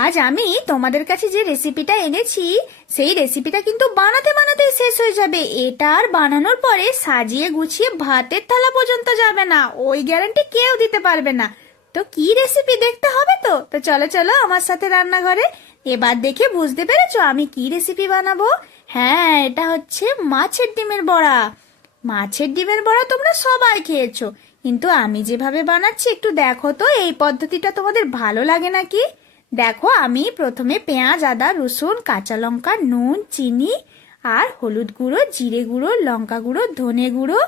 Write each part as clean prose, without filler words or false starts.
আজ আমি তোমাদের কাছে যে রেসিপিটা এনেছি সেই রেসিপিটা কিন্তু বানাতে বানাতেই শেষ হয়ে যাবে। এটা আর বানানোর পরে সাজিয়ে গুছিয়ে ভাতের থালা পর্যন্ত যাবে না, ওই গ্যারান্টি কেউ দিতে পারবে না। তো কি রেসিপি দেখতে হবে তো তো চলো চলো আমার সাথে রান্নাঘরে। এবার দেখে বুঝতে পেরেছো আমি কি রেসিপি বানাবো। হ্যাঁ, এটা হচ্ছে মাছের ডিমের বড়া। মাছের ডিমের বড়া তোমরা সবাই খেয়েছো, কিন্তু আমি যেভাবে বানাচ্ছি একটু দেখো তো এই পদ্ধতিটা তোমাদের ভালো লাগে নাকি। দেখো, আমি প্রথমে পেঁয়াজ, আদা, রসুন, কাঁচা লঙ্কা, নুন, চিনি আর হলুদ গুঁড়ো, জিরে গুঁড়ো, লঙ্কা গুঁড়ো, ধনে গুঁড়ো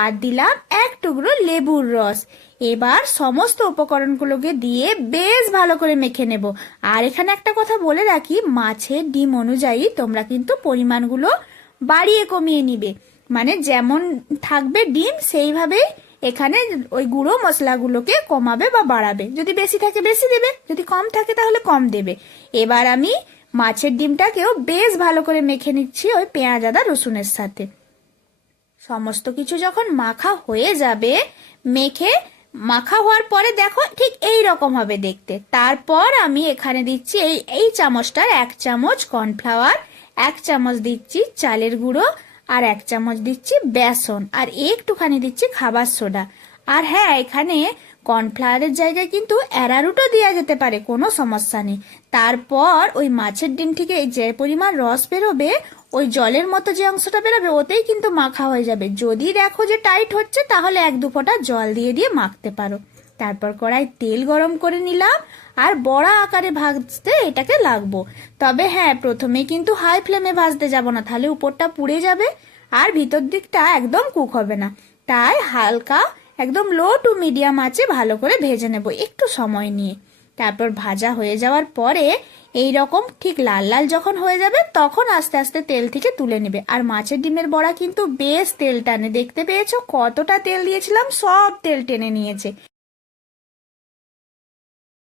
আর দিলাম এক টুকরো লেবুর রস। এবার সমস্ত উপকরণগুলোকে দিয়ে বেশ ভালো করে মেখে নেব। আর এখানে একটা কথা বলে রাখি, মাছের ডিম অনুযায়ী তোমরা কিন্তু পরিমাণগুলো বাড়িয়ে কমিয়ে নিবে। মানে যেমন থাকবে ডিম সেইভাবেই এখানে ওই গুঁড়ো মশলাগুলোকে কমাবে বা বাড়াবে। যদি বেশি থাকে বেশি দেবে, যদি কম থাকে তাহলে কম দেবে। এবার আমি মাছের ডিমটাকেও বেশ ভালো করে মেখে নিচ্ছি ওই পেঁয়াজ, আদা, রসুনের সাথে। সমস্ত কিছু যখন মাখা হয়ে যাবে, মেখে মাখা হওয়ার পরে দেখো ঠিক এই রকম হবে দেখতে। তারপর আমি এখানে দিচ্ছি এই এই চামচটার 1 চামচ কর্নফ্লাওয়ার, 1 চামচ দিচ্ছি চালের গুঁড়ো, আর 1 চামচ দিচ্ছি বেসন, আর একটুখানি দিচ্ছি খাবার সোডা। আর হ্যাঁ, এখানে কর্নফ্লাওয়ারের জায়গায় কিন্তু অ্যারারুটও দেওয়া যেতে পারে, কোনো সমস্যা নেই। তারপর ওই মাছের ডিম থেকে যে পরিমাণ রস বেরোবে, ওই জলের মতো যে অংশটা বেরোবে ওতেই কিন্তু মাখা হয়ে যাবে। যদি দেখো যে টাইট হচ্ছে তাহলে 1-2 ফোঁটা জল দিয়ে দিয়ে মাখতে পারো। তারপর কড়াই তেল গরম করে নিলাম আর বড়া আকারে ভাজতে এটাকে লাগবো। তবে হ্যাঁ, প্রথমে কিন্তু হাই ফ্লেমে ভাজতে যাব না, তাহলে উপরটা পুড়ে যাবে আর ভিতর দিকটা একদম কুক হবে না। তাই হালকা একদম লো টু মিডিয়াম আঁচে ভালো করে ভেজে নেব একটু সময় নিয়ে। তারপর ভাজা হয়ে যাওয়ার পরে এই রকম ঠিক লাল লাল যখন হয়ে যাবে তখন আস্তে আস্তে তেল থেকে তুলে নেবে। আর মাছের ডিমের বড়া কিন্তু বেশ তেল টানে, দেখতে পেয়েছো কতটা তেল দিয়েছিলাম, সব তেল টেনে নিয়েছে।